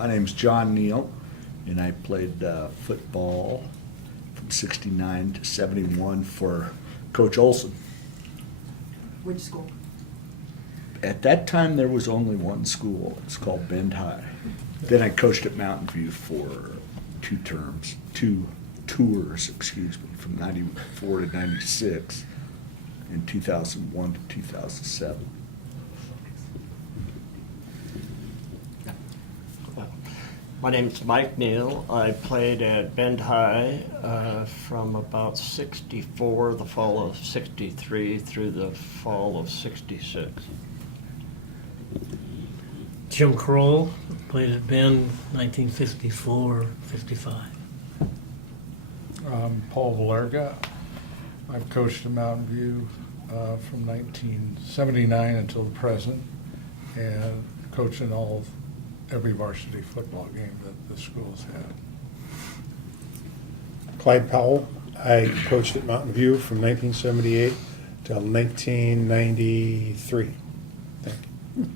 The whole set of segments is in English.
My name's John Neal, and I played football from 69 to 71 for Coach Olson. Which school? At that time, there was only one school. It's called Bend High. Then I coached at Mountain View for two tours, from 94 to 96, and 2001 to 2007. My name's Mike Neal. I played at Bend High from about 64, the fall of 63, through the fall of 66. Jim Kroll, played at Bend 1954-55. Paul Valerga. I've coached at Mountain View from 1979 until the present, and coached in every varsity football game that the schools had. Clyde Powell. I coached at Mountain View from 1978 till 1993. Thank you.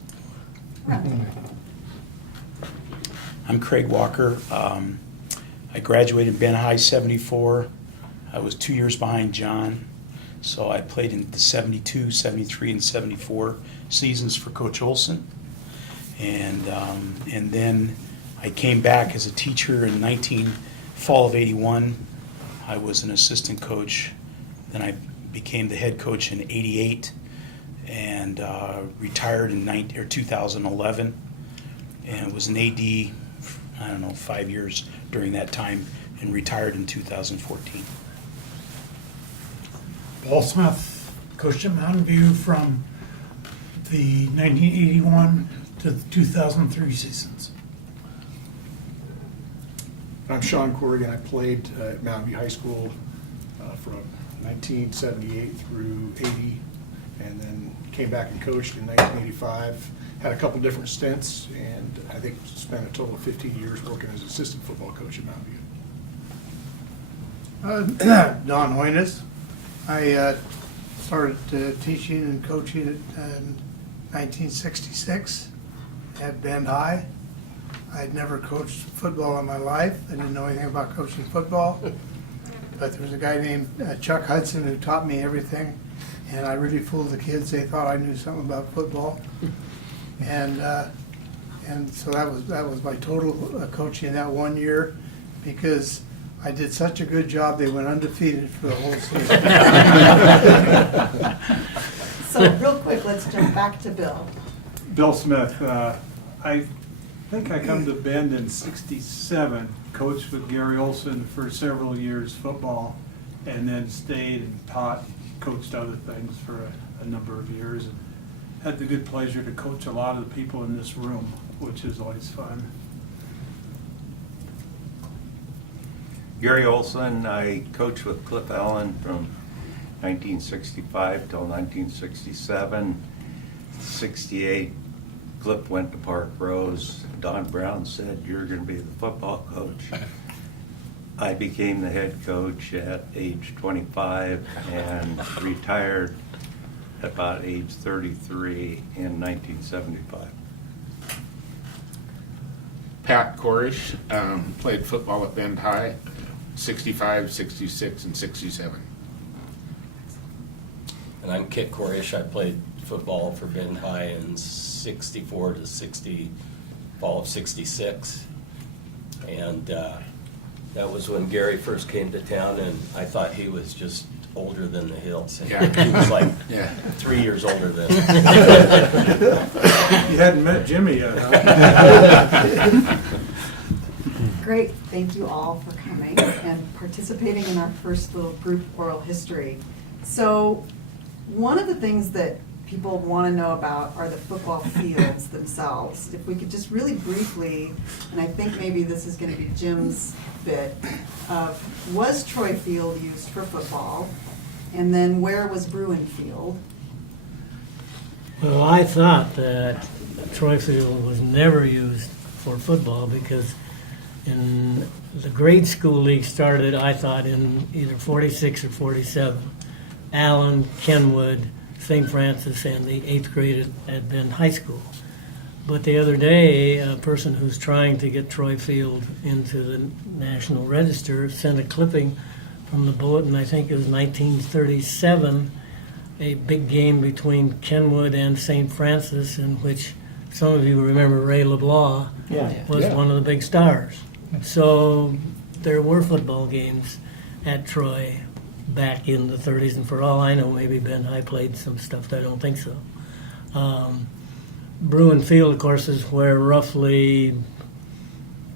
I'm Craig Walker. I graduated Ben High 74. I was 2 years behind John, so I played in the 72, 73, and 74 seasons for Coach Olson. And then I came back as a teacher in fall of 81. I was an assistant coach. Then I became the head coach in 88 and retired in 2011 and was an AD, 5 years during that time, and retired in 2014. Paul Smith, coached at Mountain View from the 1981 to the 2003 seasons. I'm Sean Corrigan. I played at Mountain View High School from 1978 through 80, and then came back and coached in 1985. Had a couple different stints, and I think spent a total of 15 years working as assistant football coach at Mountain View. Don Hoynes. I started teaching and coaching in 1966 at Bend High. I'd never coached football in my life. I didn't know anything about coaching football. But there was a guy named Chuck Hudson who taught me everything. And I really fooled the kids. They thought I knew something about football. And so that was my total coaching that 1 year, because I did such a good job, they went undefeated for the whole season. So real quick, let's jump back to Bill. Bill Smith. I think I come to Bend in '67, coached with Gary Olson for several years football, and then stayed and taught, coached other things for a number of years. And had the good pleasure to coach a lot of the people in this room, which is always fun. Gary Olson. I coached with Cliff Allen from 1965 till 1967. 68, Cliff went to Park Rose. Don Brown said, "You're going to be the football coach." I became the head coach at age 25 and retired at about age 33 in 1975. Pat Corish, played football at Bend High, 65, 66, and 67. And I'm Kit Corish. I played football for Bend High in 64 to 60, fall of 66. And that was when Gary first came to town, and I thought he was just older than the hills. Yeah. He was like Yeah. 3 years older than You hadn't met Jimmy yet, huh? Great, thank you all for coming and participating in our first little group oral history. So one of the things that people want to know about are the football fields themselves. If we could just really briefly, and I think maybe this is going to be Jim's bit, was Troy Field used for football? And then where was Bruin Field? Well, I thought that Troy Field was never used for football because in the grade school league started, I thought, in either 46 or 47. Allen, Kenwood, St. Francis, and the 8th grade at Bend High School. But the other day, a person who's trying to get Troy Field into the National Register sent a clipping from the bulletin, I think it was 1937, a big game between Kenwood and St. Francis, in which some of you remember Ray LeBlanc was one of the big stars. So there were football games at Troy back in the 30s, and for all I know, maybe Ben High played some stuff. I don't think so. Bruin Field, of course, is where roughly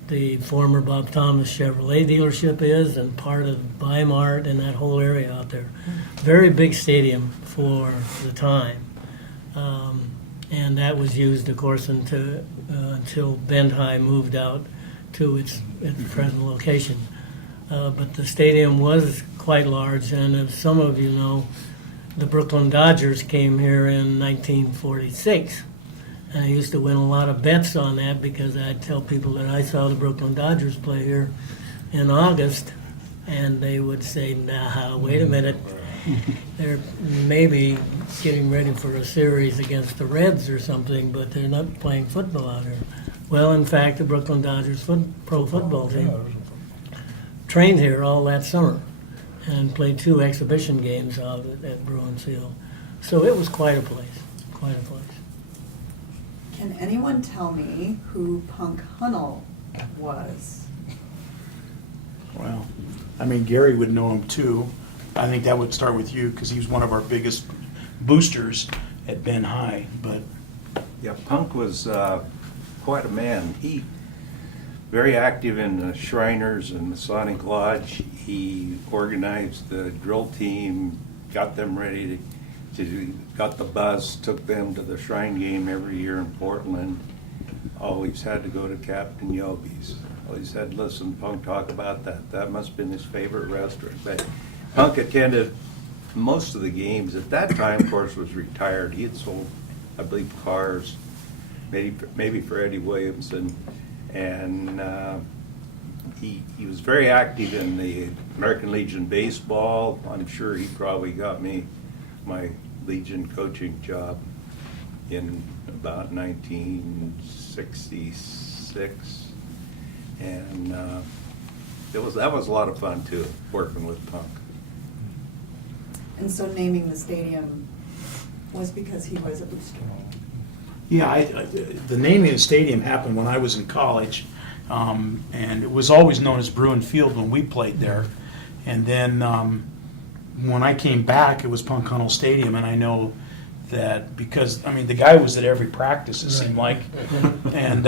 the former Bob Thomas Chevrolet dealership is, and part of Weimart and that whole area out there. Very big stadium for the time. And that was used, of course, until Bend High moved out to its present location. But the stadium was quite large, and as some of you know, the Brooklyn Dodgers came here in 1946. And I used to win a lot of bets on that because I'd tell people that I saw the Brooklyn Dodgers play here in August, and they would say, nah, wait a minute. They're maybe getting ready for a series against the Reds or something, but they're not playing football out here. Well, in fact, the Brooklyn Dodgers pro football team trained here all that summer and played 2 exhibition games out at Bruin Field. So it was quite a place, quite a place. Can anyone tell me who Punk Hunnell was? Well, I mean, Gary would know him too. I think that would start with you because he was one of our biggest boosters at Ben High. But Yeah, Punk was quite a man. He very active in the Shriners and Masonic Lodge. He organized the drill team, got them ready to got the bus, took them to the Shrine game every year in Portland. Always had to go to Captain Yobi's. Always had to listen to Punk talk about that. That must have been his favorite restaurant. But Punk attended most of the games. At that time, of course, was retired. He had sold, I believe, cars, maybe for Eddie Williamson. And he was very active in the American Legion baseball. I'm sure he probably got me my Legion coaching job in about 1966. And that was a lot of fun, too, working with Punk. And so naming the stadium was because he was a booster. yeah, the naming of the stadium happened when I was in college, and it was always known as Bruin Field when we played there. And then when I came back, it was Punk Hunnell Stadium, and I know that because, I mean, the guy was at every practice, it seemed like, and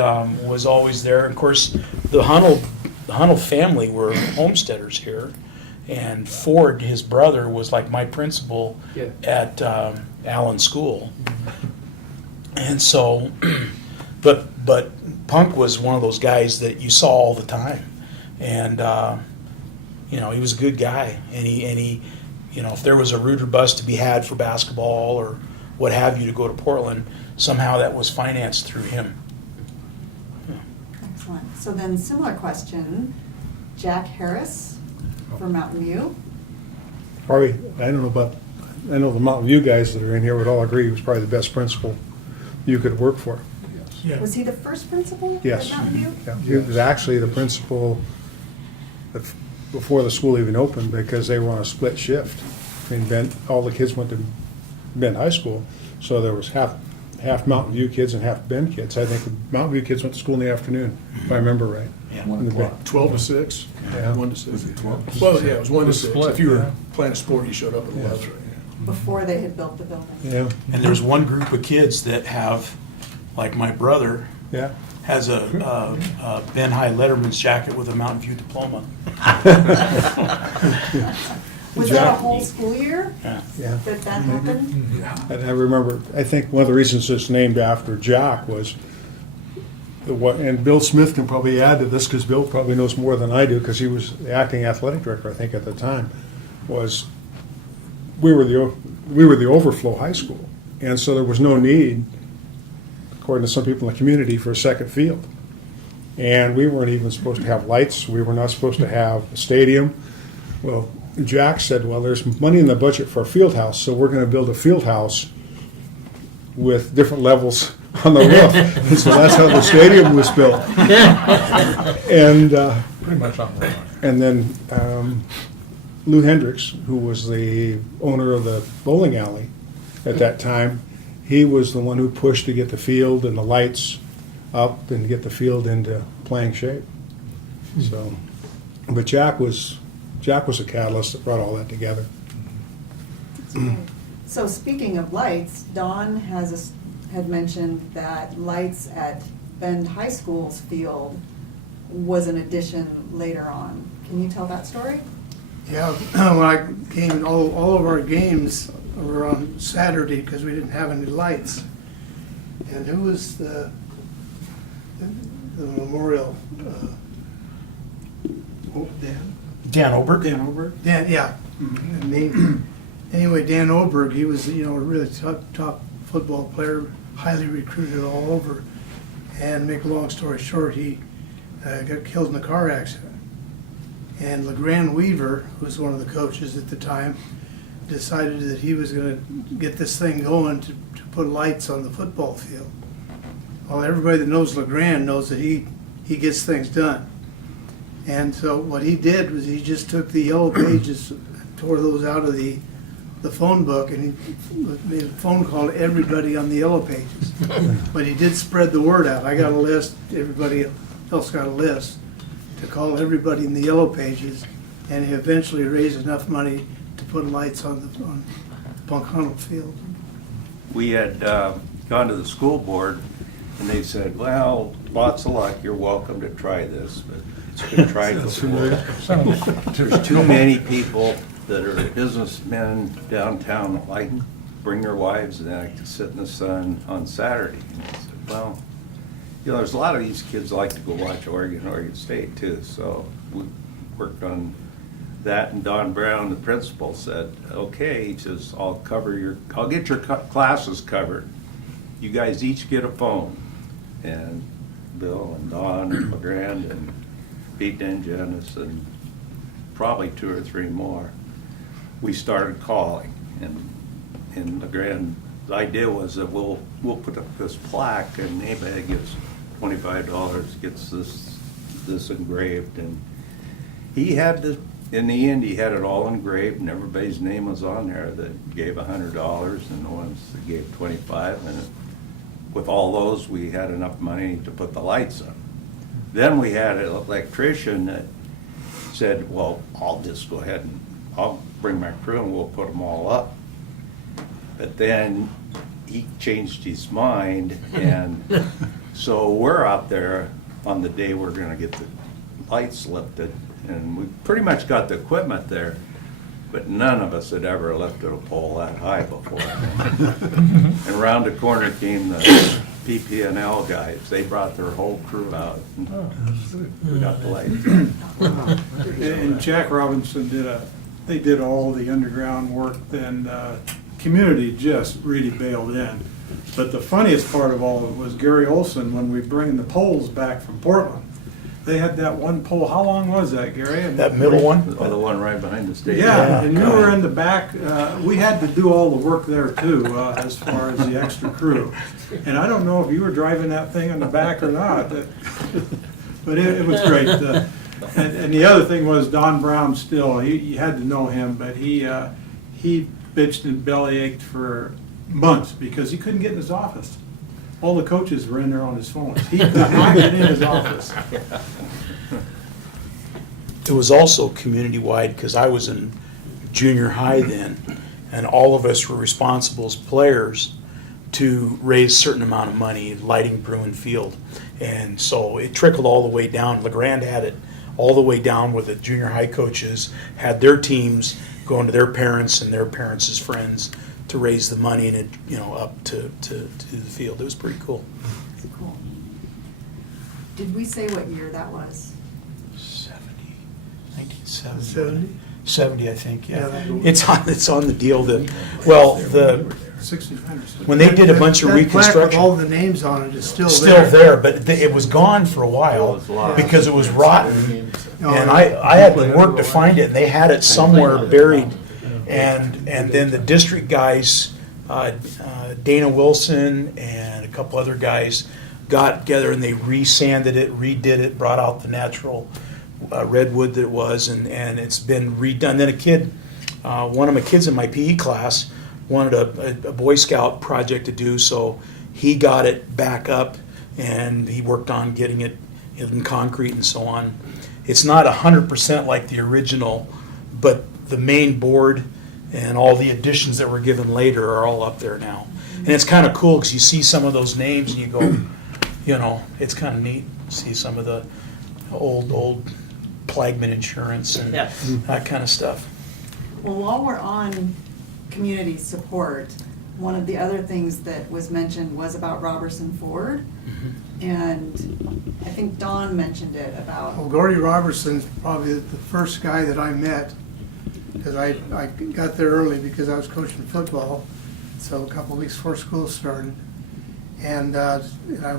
was always there. Of course, the Hunnell family were homesteaders here, and Ford, his brother, was like my principal at Allen School. And so, but Punk was one of those guys that you saw all the time, and he was a good guy, and he if there was a Reuter bus to be had for basketball or what have you to go to Portland, somehow that was financed through him. Excellent. So then similar question, Jack Harris from Mountain View. Probably, I know the Mountain View guys that are in here would all agree he was probably the best principal you could work for. Yeah. Was he the first principal Yes. at Mountain View? Yeah, he was actually the principal before the school even opened because they were on a split shift. I mean, all the kids went to Bend High School, so there was half Mountain View kids and half Bend kids. I think the Mountain View kids went to school in the afternoon, if I remember right. Yeah. In the Bend. 12 to 6? Yeah. 1 to 6. Was it 12? Well, yeah, it was 1 to 6. split, If you were yeah. playing a sport, you showed up at 11. Before they had built the building. Yeah, And there's one group of kids that have, like my brother, yeah. has a Ben High Letterman's jacket with a Mountain View diploma. Was that a whole school year Yeah. Yeah. that happened? And I remember, I think one of the reasons it's named after Jack was, and Bill Smith can probably add to this because Bill probably knows more than I do because he was the acting athletic director, I think, at the time, was we were the overflow high school. And so there was no need, according to some people in the community, for a second field. And we weren't even supposed to have lights. We were not supposed to have a stadium. Well, Jack said, well, there's money in the budget for a field house, so we're going to build a field house with different levels on the roof. And so that's how the stadium was built. And Pretty much on the line. and then Lou Hendricks, who was the owner of the bowling alley at that time, he was the one who pushed to get the field and the lights up and get the field into playing shape. So, but Jack was a catalyst that brought all that together. So speaking of lights, Don had mentioned that lights at Bend High School's field was an addition later on. Can you tell that story? Yeah, when I came, all of our games were on Saturday because we didn't have any lights. And who was the memorial? Dan Oberg? Dan Oberg? Dan, yeah. Anyway, Dan Oberg, he was, a really top football player, highly recruited all over. And make a long story short, he got killed in a car accident. And LeGrand Weaver, who was one of the coaches at the time, decided that he was going to get this thing going to put lights on the football field. Well, everybody that knows LeGrand knows that he gets things done. And so what he did was he just took the yellow pages, tore those out of the phone book, and he made a phone call to everybody on the yellow pages. But he did spread the word out. I got a list, everybody else got a list, to call everybody in the yellow pages, and he eventually raised enough money to put lights on Bunkhannock Field. We had gone to the school board, and they said, well, lots of luck, you're welcome to try this, but it's been tried before. There's too many people that are businessmen downtown that like bring their wives and they like to sit in the sun on Saturday. And I said, well, there's a lot of these kids like to go watch Oregon State too, so we worked on that, and Don Brown, the principal, said, okay, he says, I'll get your classes covered. You guys each get a phone. And Bill and Don and LeGrand and Pete and Janice and probably 2 or 3 more, we started calling. And LeGrand's idea was that we'll put up this plaque, and anybody that gives $25 gets this engraved. And he had to, in the end, he had it all engraved, and everybody's name was on there that gave $100 and the ones that gave $25. And with all those, we had enough money to put the lights up. Then we had an electrician that said, well, I'll just go ahead and I'll bring my crew and we'll put them all up. But then he changed his mind, and so we're out there on the day we're gonna get the lights lifted, and we pretty much got the equipment there, but none of us had ever lifted a pole that high before. And around the corner came the PP&L guys. They brought their whole crew out, and we got the lights. And Jack Robinson did all the underground work, then community just really bailed in. But the funniest part of all of it was Gary Olson, when we bring the poles back from Portland. They had that one pole, how long was that, Gary? And That middle one? Oh, the one right behind the stadium. Yeah, and you were in the back. We had to do all the work there too, as far as the extra crew. And I don't know if you were driving that thing in the back or not, but it was great. And the other thing was Don Brown still, you had to know him, but he bitched and bellyached for months because he couldn't get in his office. All the coaches were in there on his phones. He could not get in his office. It was also community-wide, because I was in junior high then, and all of us were responsible as players to raise a certain amount of money, lighting Bruin Field. And so it trickled all the way down. LeGrand had it all the way down where the junior high coaches had their teams going to their parents and their parents' friends to raise the money and it, up to the field. It was pretty cool. Cool. Did we say what year that was? 1970. 70, I think, yeah. Yeah. It's on the deal that, well, 69 or so. when they did a bunch of That plaque with reconstruction. all the names on it is still Still there, but it was gone for a while because it was rotten. And I had to work to find it, and they had it somewhere buried. And then the district guys Dana Wilson and a couple other guys got together and they resanded it, redid it, brought out the natural redwood that it was, and it's been redone. Then a kid, one of my kids in my PE class wanted a Boy Scout project to do, so he got it back up and he worked on getting it in concrete and so on. It's not 100% like the original, but the main board and all the additions that were given later are all up there now. And it's kind of cool because you see some of those names and you go, you know, it's kind of neat to see some of the old Plagman insurance and Yeah. that kind of stuff. Well, while we're on community support, one of the other things that was mentioned was about Robertson Ford. And I think Don mentioned it about, Well, Gordy Robertson's probably the first guy that I met, because I got there early because I was coaching football, so a couple of weeks before school started. And I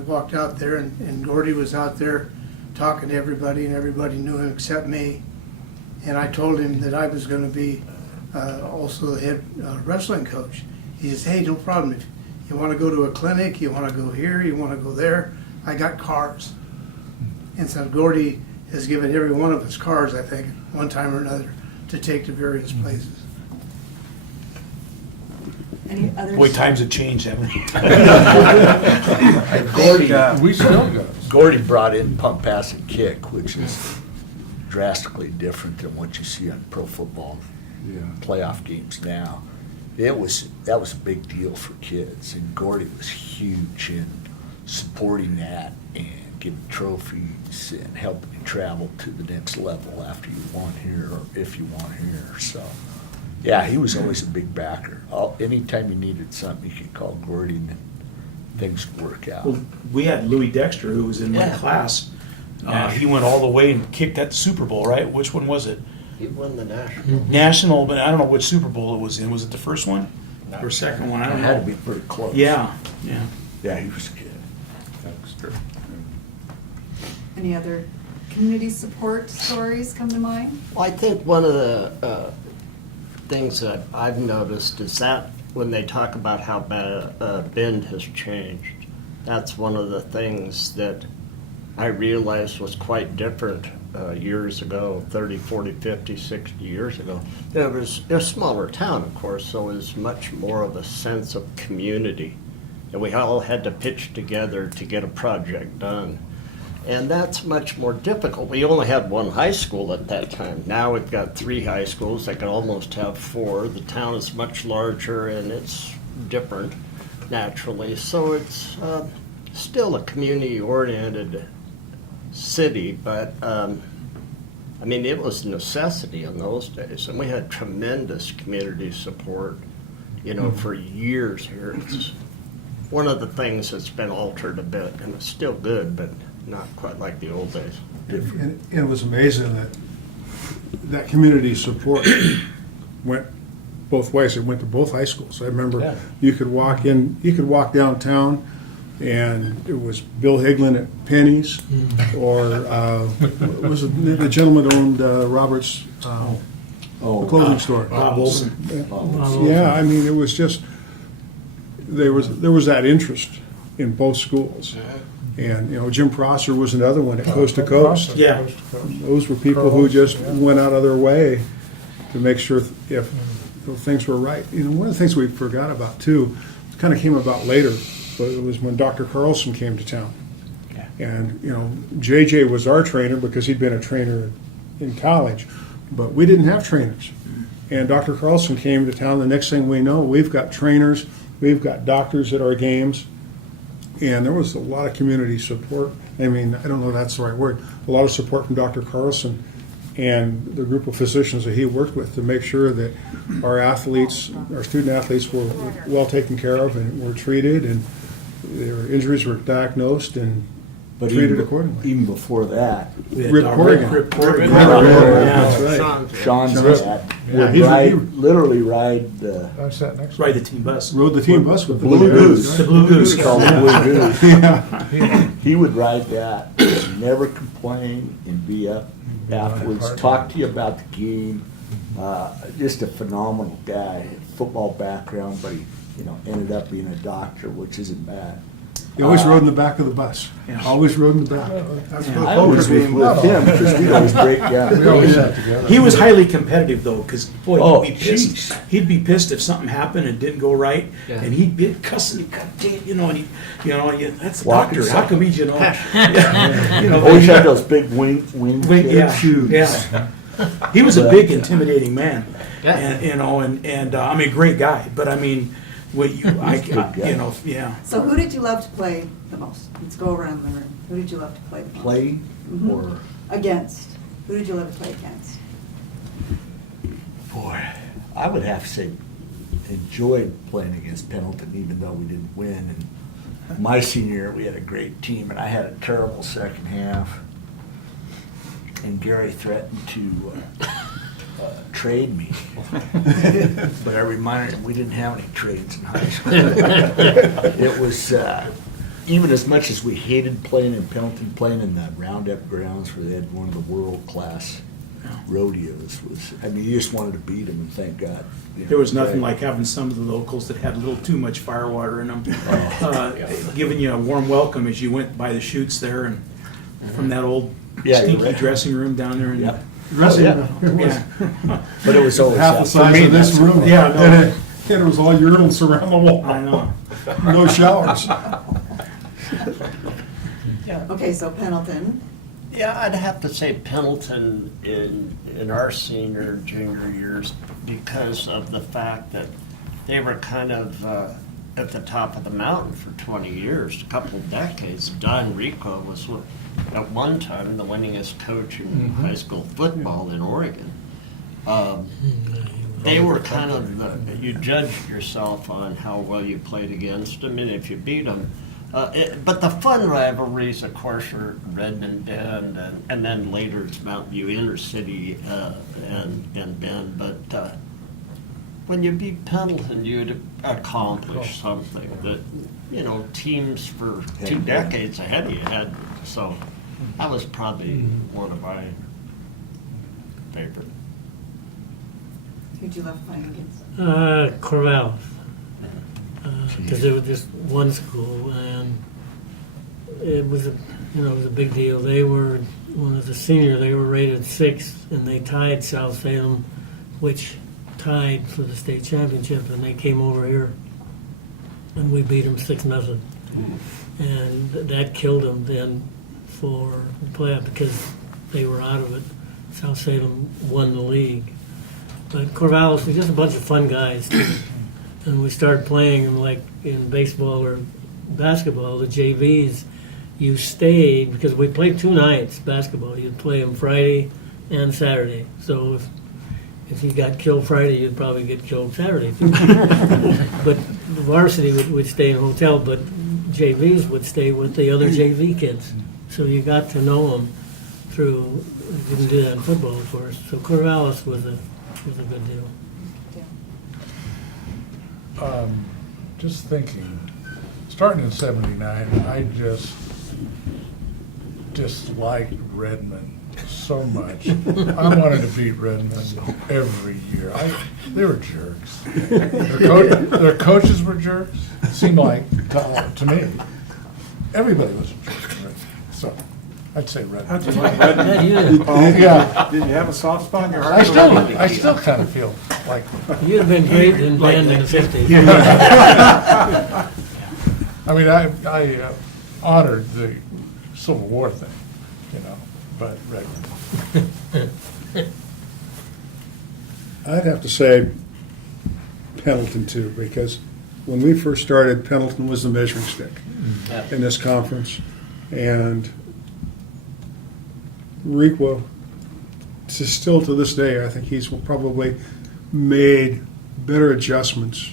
walked out there, and Gordy was out there talking to everybody, and everybody knew him except me. And I told him that I was going to be also the head wrestling coach. He says, hey, no problem. If you want to go to a clinic, you want to go here, you want to go there, I got cars. And so Gordy has given every one of us cars, I think, one time or another, to take to various places. any others? Boy, times have changed, haven't they? Gordy, We still got. Gordy brought in pump, pass, and kick, which is drastically different than what you see on pro football playoff games now. That was a big deal for kids, and Gordy was huge in supporting that and giving trophies and helping you travel to the next level after you won here or if you won here. So, yeah, he was always a big backer. Anytime you needed something, you could call Gordy and things would work out. Well, we had Louis Dexter, who was in my class. He went all the way and kicked that Super Bowl, right? Which one was it? He won the national. National, but I don't know which Super Bowl it was in. Was it the first one or second one? I It don't had to know. be pretty close. Yeah. Yeah, he was good. Dexter. Any other community support stories come to mind? Well, I think one of the things that I've noticed is that when they talk about how Bend has changed, that's one of the things that I realized was quite different years ago, 30, 40, 50, 60 years ago. It was a smaller town, of course, so it was much more of a sense of community. And we all had to pitch together to get a project done. And that's much more difficult. We only had one high school at that time. Now we've got 3 high schools. I could almost have 4. The town is much larger and it's different, naturally. So it's still a community-oriented city, but I mean, it was a necessity in those days. And we had tremendous community support, you know, for years here. It's one of the things that's been altered a bit, and it's still good, but not quite like the old days. And it was amazing that community support went both ways. It went to both high schools. I remember you could walk downtown, and it was Bill Higlin at Penny's, or was it the gentleman that owned Robert's clothing store? Bob Olson. Yeah, I mean, it was just, there was that interest in both schools. And, you know, Jim Prosser was another one at Coast to Coast. Yeah. Those were people who just went out of their way to make sure if things were right. You know, one of the things we forgot about too, kind of came about later, but it was when Dr. Carlson came to town. And, you know, JJ was our trainer because he'd been a trainer in college, but we didn't have trainers. And Dr. Carlson came to town. The next thing we know, we've got trainers, we've got doctors at our games. And there was a lot of community support. I mean, I don't know if that's the right word. A lot of support from Dr. Carlson and the group of physicians that he worked with to make sure that our athletes, our student athletes, were well taken care of and were treated, and their injuries were diagnosed and treated accordingly. Even before that, Rip Corrigan. That's right. Sean's dad Yeah, would literally ride the I sat next to Ride the team bus. rode the team bus with the Blue Goose. The Blue Goose. It's called the Blue Goose. Yeah. He would ride that, never complain, and be up afterwards, talk to you about the game. Just a phenomenal guy, football background, but he ended up being a doctor, which isn't bad. He always rode in the back of the bus. Yeah. Always rode in the back. That's I what always poker was game with was. him, because we'd always break, yeah. We always sat together. He was highly competitive though, because boy, Oh, he'd be pissed. jeez. He'd be pissed if something happened and didn't go right, Yeah. and he'd be cussing you, God damn, and that's the Walking doctor. How side. come he's Always had those big wing yeah, shoes. yeah. He was a big, intimidating man, Yeah. and I mean, great guy. But I mean, He's a good guy. yeah. So who did you love to play the most? Let's go around the room. Who did you love to play the most? Play Mhm. or, Against. Who did you love to play against? boy, I would have to say enjoyed playing against Pendleton, even though we didn't win. And my senior year, we had a great team, and I had a terrible second half. And Gary threatened to trade me. But I reminded him, we didn't have any trades in high school. It was, even as much as we hated playing in Pendleton, playing in the Roundup grounds where they had one of the world-class rodeos was, I mean, you just wanted to beat them, and thank God. There was nothing like having some of the locals that had a little too much firewater in them, giving you a warm welcome as you went by the chutes there, and from that old Yeah, stinky right. dressing room down there. And, Yep. Dressing Yeah. room. It was yeah, But it was always half the for size me, of this that's- room. Yeah, no. And it was all urinals around the wall. I know. No showers. Okay, so Pendleton. Yeah, I'd have to say Pendleton in our senior, junior years because of the fact that they were kind of at the top of the mountain for 20 years, a couple of decades. Don Rico was, at one time, the winningest coach in high school football in Oregon. They were kind of, you judged yourself on how well you played against them, and if you beat them. But the fun rivalries, of course, are Redmond Bend, and then later it's Mountain View Inner City and Bend. But when you beat Pendleton, you'd accomplish something that, teams for 2 decades ahead of you had. So that was probably one of my favorite. Who'd you love playing against? Corvallis. Because it was just one school, and it was it was a big deal. They were, when I was a senior, they were rated 6th, and they tied South Salem, which tied for the state championship, and they came over here, and we beat them 6-0, and that killed them then for the playoff because they were out of it. South Salem won the league, but Corvallis was just a bunch of fun guys too. And we started playing them like in baseball or basketball, the JVs. You stayed, because we played 2 nights basketball. You'd play them Friday and Saturday. So if you got killed Friday, you'd probably get killed Saturday too. But the varsity would stay in a hotel, but JVs would stay with the other JV kids. So you got to know them through, you didn't do that in football, of course. So Corvallis was a good deal. Just thinking, starting in '79, I just disliked Redmond so much. I wanted to beat Redmond every year. They were jerks. Their coaches were jerks. It seemed like, to me, everybody was a jerk. So I'd say Redmond. How'd you like Redmond? Yeah. Did you have a soft spot in your heart? I still kind of feel like. You'd have been great in band in the 50s. I mean, I honored the Civil War thing, but Redmond. I'd have to say Pendleton too, because when we first started, Pendleton was the measuring stick in this conference. And Requa, still to this day, I think he's probably made better adjustments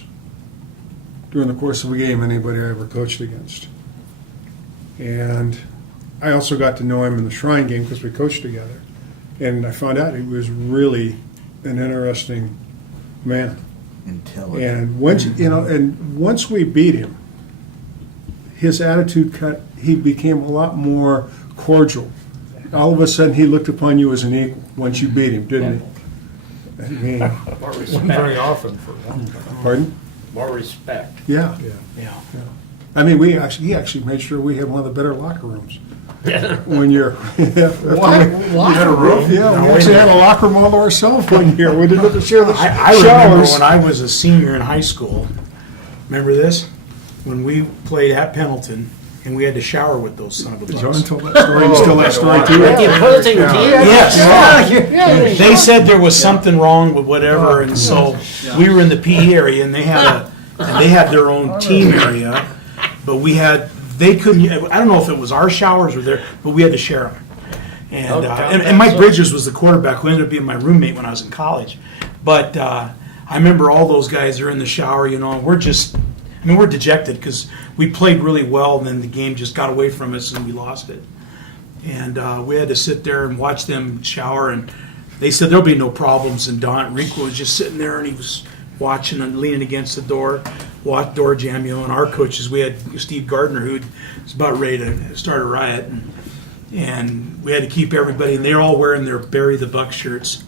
during the course of a game than anybody I ever coached against. And I also got to know him in the Shrine game because we coached together. And I found out he was really an interesting man. Intelligent. And once we beat him, his attitude he became a lot more cordial. All of a sudden, he looked upon you as an equal once you beat him, didn't he? I mean, Wasn't very often for one. pardon? More respect. Yeah. Yeah. I mean, he actually made sure we had one of the better locker rooms. When you're Locker room? Yeah, we actually had a locker room all to ourselves one year. We didn't have to share the I remember showers. when I was a senior in high school, remember this? When we played at Pendleton and we had to shower with those son of a John bucks. told that story. You still that story too? The opposing team? Yes. They said there was something wrong with whatever, and so we were in the PE area, and they had their own team area, but they couldn't. I don't know if it was our showers or their, but we had to share them. And Mike Bridges was the quarterback, who ended up being my roommate when I was in college. But I remember all those guys are in the shower, and we're dejected because we played really well, and then the game just got away from us and we lost it. And we had to sit there and watch them shower, and they said there'll be no problems. And Rico was just sitting there, and he was watching and leaning against the door jam, and our coaches, we had Steve Gardner, who was about ready to start a riot, and we had to keep everybody, and they're all wearing their Bury the Buck shirts.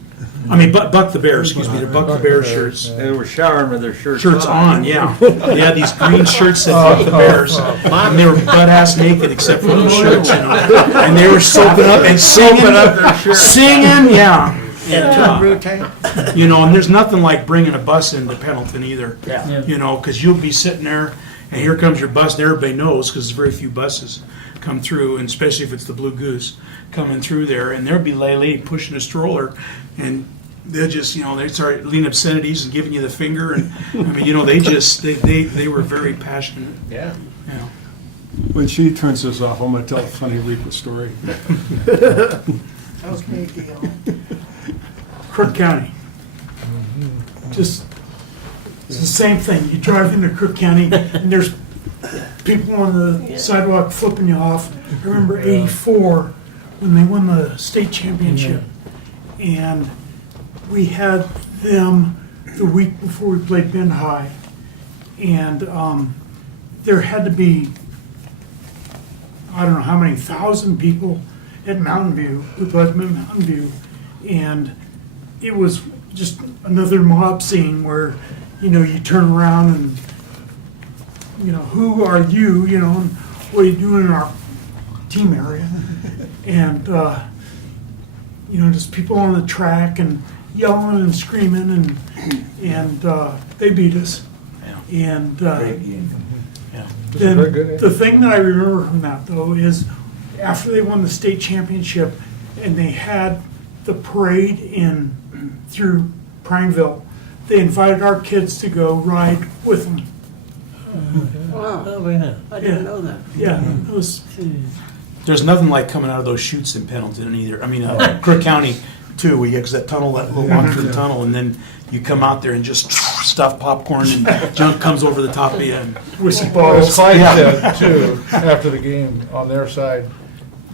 I mean, Buck the Bear, excuse me, their Buck the Bear shirts. They were showering with their shirts on, yeah. They had these green shirts that Buck the Bears, and they were butt-ass naked except for those shirts, and they were soaking up and singing, yeah. And there's nothing like bringing a bus into Pendleton either. Yeah. Because you'll be sitting there, and here comes your bus, and everybody knows because there's very few buses come through, and especially if it's the Blue Goose coming through there, and there'll be lady pushing a stroller, and they'll just, they start leaning obscenities and giving you the finger, and they were very passionate. Yeah. When she turns this off, I'm going to tell a funny Rico story. Okay, deal. Crook County. Just, it's the same thing. You drive into Crook County and there's people on the sidewalk flipping you off. I remember '84 when they won the state championship. And we had them the week before we played Bend High. And there had to be, I don't know how many thousand people at Mountain View, with Mountain View. And it was just another mob scene where, you turn around and, who are you, and what are you doing in our team area? And, just people on the track and yelling and screaming and they beat us. And then the thing that I remember from that though is after they won the state championship and they had the parade through Prineville, they invited our kids to go ride with them. Wow. Oh, yeah. I didn't know that. Yeah, it was. There's nothing like coming out of those chutes in Pendleton either. I mean, Crook County too, because that tunnel, that little walk through the tunnel, and then you come out there and just stuff popcorn and junk comes over the top of you. And whiskey As bottles. Clyde said too, after the game, on their side,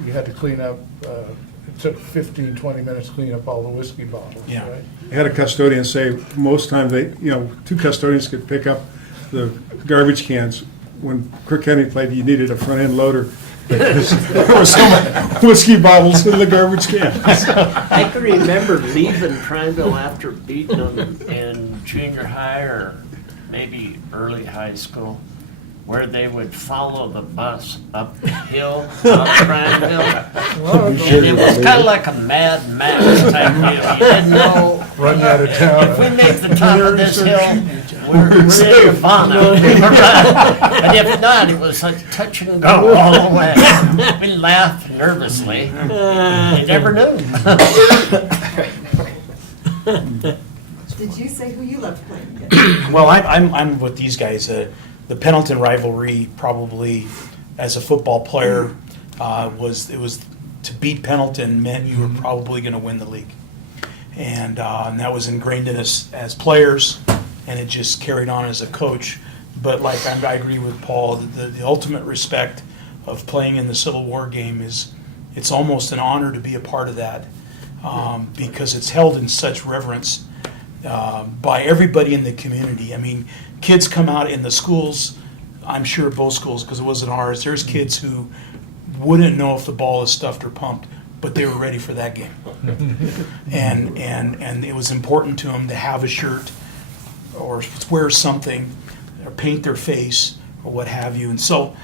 you had to clean up, it took 15, 20 minutes to clean up all the whiskey bottles, Yeah. right? I had a custodian say most times two custodians could pick up the garbage cans. When Crook County played, you needed a front end loader. Because there were so many whiskey bottles in the garbage cans. I can remember leaving Prineville after beating them in junior high or maybe early high school, where they would follow the bus up the hill, up Prineville. And it was kind of like a Mad Max type deal. You didn't know. Run you out of town. If we make the top of this hill, we're in Nirvana. And if not, it was like touch and go all the way. We laughed nervously. You never knew. Did you say who you loved playing against? Well, I'm with these guys. The Pendleton rivalry, probably as a football player, was to beat Pendleton meant you were probably going to win the league, and that was ingrained in us as players, and it just carried on as a coach. But like I agree with Paul, the ultimate respect of playing in the Civil War game it's almost an honor to be a part of that, because it's held in such reverence by everybody in the community. I mean, kids come out in the schools, I'm sure both schools, because it wasn't ours, there's kids who wouldn't know if the ball is stuffed or pumped, but they were ready for that game. and it was important to them to have a shirt or wear something or paint their face or what have you. And so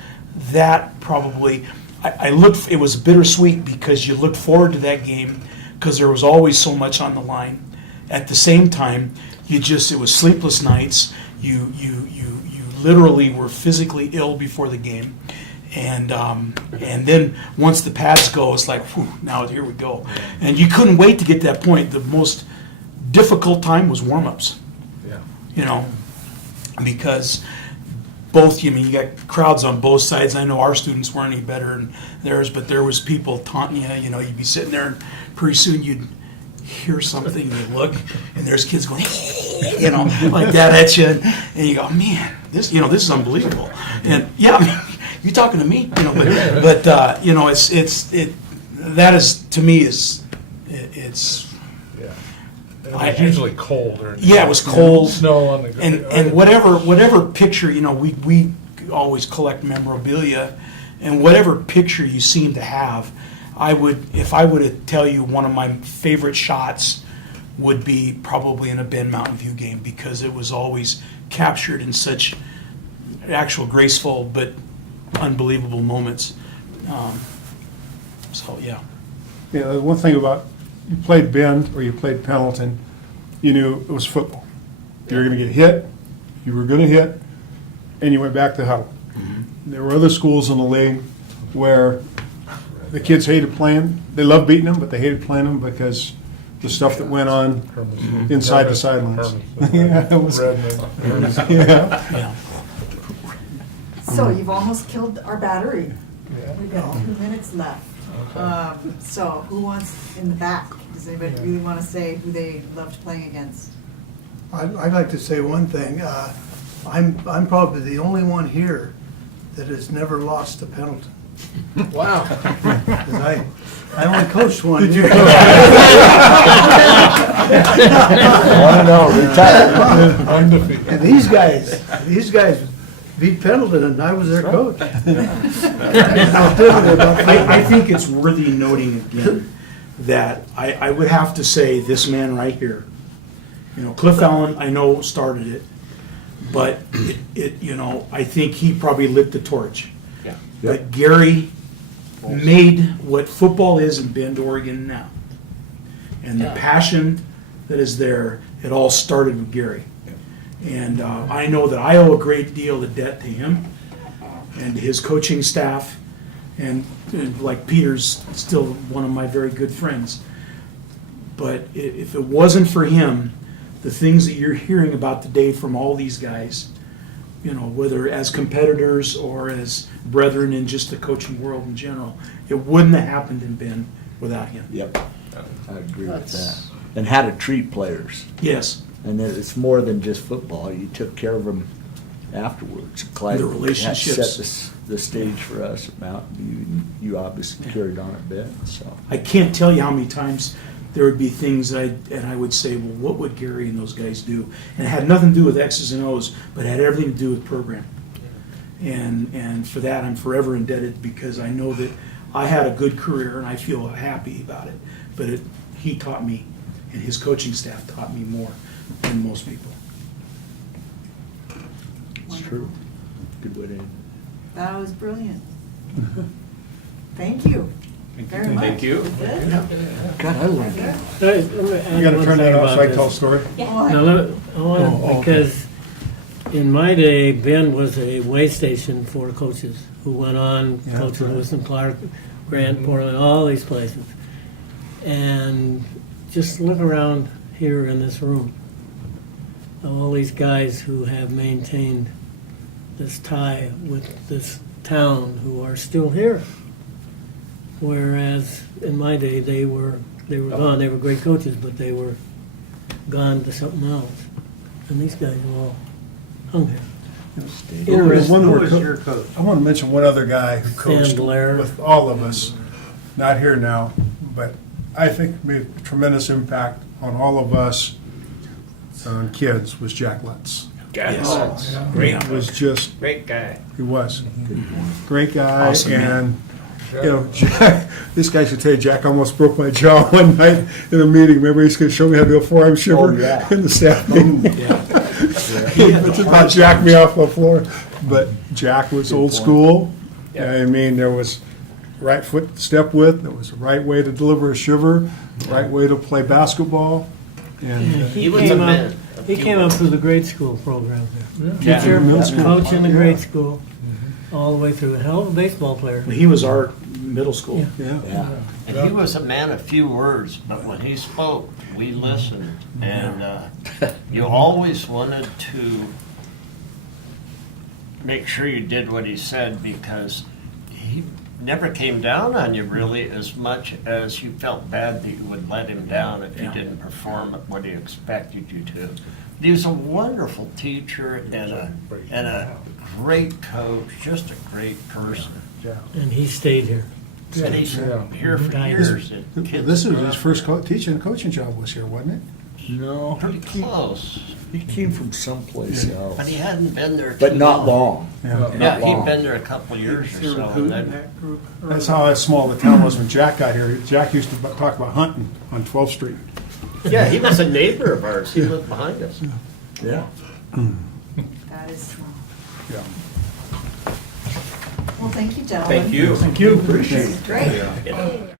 that probably, I looked, it was bittersweet because you looked forward to that game because there was always so much on the line. At the same time, it was sleepless nights. You literally were physically ill before the game. And then once the pads go, it's like, whew, now here we go. And you couldn't wait to get to that point. The most difficult time was warm-ups. Yeah. You know, because both, you got crowds on both sides. I know our students weren't any better than theirs, but there was people taunting you. You'd be sitting there, and pretty soon you'd hear something, you look, and there's kids going, like that at you, and you go, man, this is unbelievable. And yeah, you talking to me, but that is, to me, it's. Yeah. And it was usually cold. Yeah, it was cold. Snow on the ground. And whatever picture, we always collect memorabilia, and whatever picture you seem to have, if I were to tell you one of my favorite shots would be probably in a Bend Mountain View game, because it was always captured in such actual graceful but unbelievable moments. So yeah. Yeah, the one thing about, you played Bend or you played Pendleton, you knew it was football. You were going to get hit, you were going to hit, and you went back to huddle. There were other schools in the league where the kids hated playing. They loved beating them, but they hated playing them because the stuff that went on inside the sidelines. Yeah, it was. Yeah. So you've almost killed our battery. Yeah. We've got 2 minutes left. So who wants in the back? Does anybody really want to say who they loved playing against? I'd like to say one thing. I'm probably the only one here that has never lost to Pendleton. Wow. 'Cause I only coached one. Did you coach? Want to know, retired. Undefeated. And these guys beat Pendleton, and I was their coach. I think it's worthy noting again that I would have to say this man right here. Cliff Allen, I know, started it, but I think he probably lit the torch. Yeah. But Gary made what football is in Bend, Oregon now. And the passion that is there, it all started with Gary. And I know that I owe a great deal of debt to him and his coaching staff. And like Peter's still one of my very good friends. But if it wasn't for him, the things that you're hearing about today from all these guys, whether as competitors or as brethren in just the coaching world in general, it wouldn't have happened in Bend without him. Yep, I agree with that. And how to treat players. Yes. And it's more than just football. You took care of them afterwards. Clyde The relationships. set the stage for us at Mountain View. You obviously carried on a bit. So I can't tell you how many times there would be things that I would say, well, what would Gary and those guys do? And it had nothing to do with X's and O's, but it had everything to do with program. And for that, I'm forever indebted, because I know that I had a good career and I feel happy about it. But he taught me, and his coaching staff taught me more than most people. it's true. Good way to end. That was brilliant. Thank you very much. Thank you. Good. God, I learned that. You gotta turn that off so I can tell a story. Because in my day, Bend was a way station for coaches who went on, Yeah, coached that's right. Lewis and Clark, Grant, Portland, all these places. And just look around here in this room. All these guys who have maintained this tie with this town who are still here. Whereas in my day, they were gone. They were great coaches, but they were gone to something else. And these guys are all hung here. One Who more was co- your coach? I want to mention one other guy who coached Blair. with all of us, not here now, but I think made a tremendous impact on all of us, on kids, was Jack Lutz. Yes. Great. Was just, Great guy. he was. Great guy, Awesome man. and Jack, this guy should tell you, Jack almost broke my jaw one night in a meeting. Remember, he's going to show me how to do a forearm shiver Oh, yeah. in the staff meeting. Yeah. It's about jack me off the floor. But Jack was old school. I mean, there was right foot step width, there was the right way to deliver a shiver, the right way to play basketball. And He was a man. He came up through the grade school program there. Yeah. Teacher, Middle school. coach in the grade school, all the way through. Hell of a baseball player. He was our middle school. yeah. And he was a man of few words, but when he spoke, we listened. And you always wanted to make sure you did what he said, because he never came down on you really as much as you felt bad that you would let him down if you didn't perform at what he expected you to. He was a wonderful teacher and a great coach, just a great person. And he stayed here. And he's here for Guy- years. and kids This was grew his up first teaching and coaching job was here, wasn't it? No, pretty close, he came from someplace else, but he hadn't been there but too not long. Yeah, Not he'd long. been there a couple of years or so, and then that group. That's how small the town was when Jack got here. Jack used to talk about hunting on 12th Street. yeah, he was a neighbor of ours. He lived behind us. Yeah. That is small. Yeah. Well, thank you, gentlemen. Thank you. Thank you. Appreciate it. Great.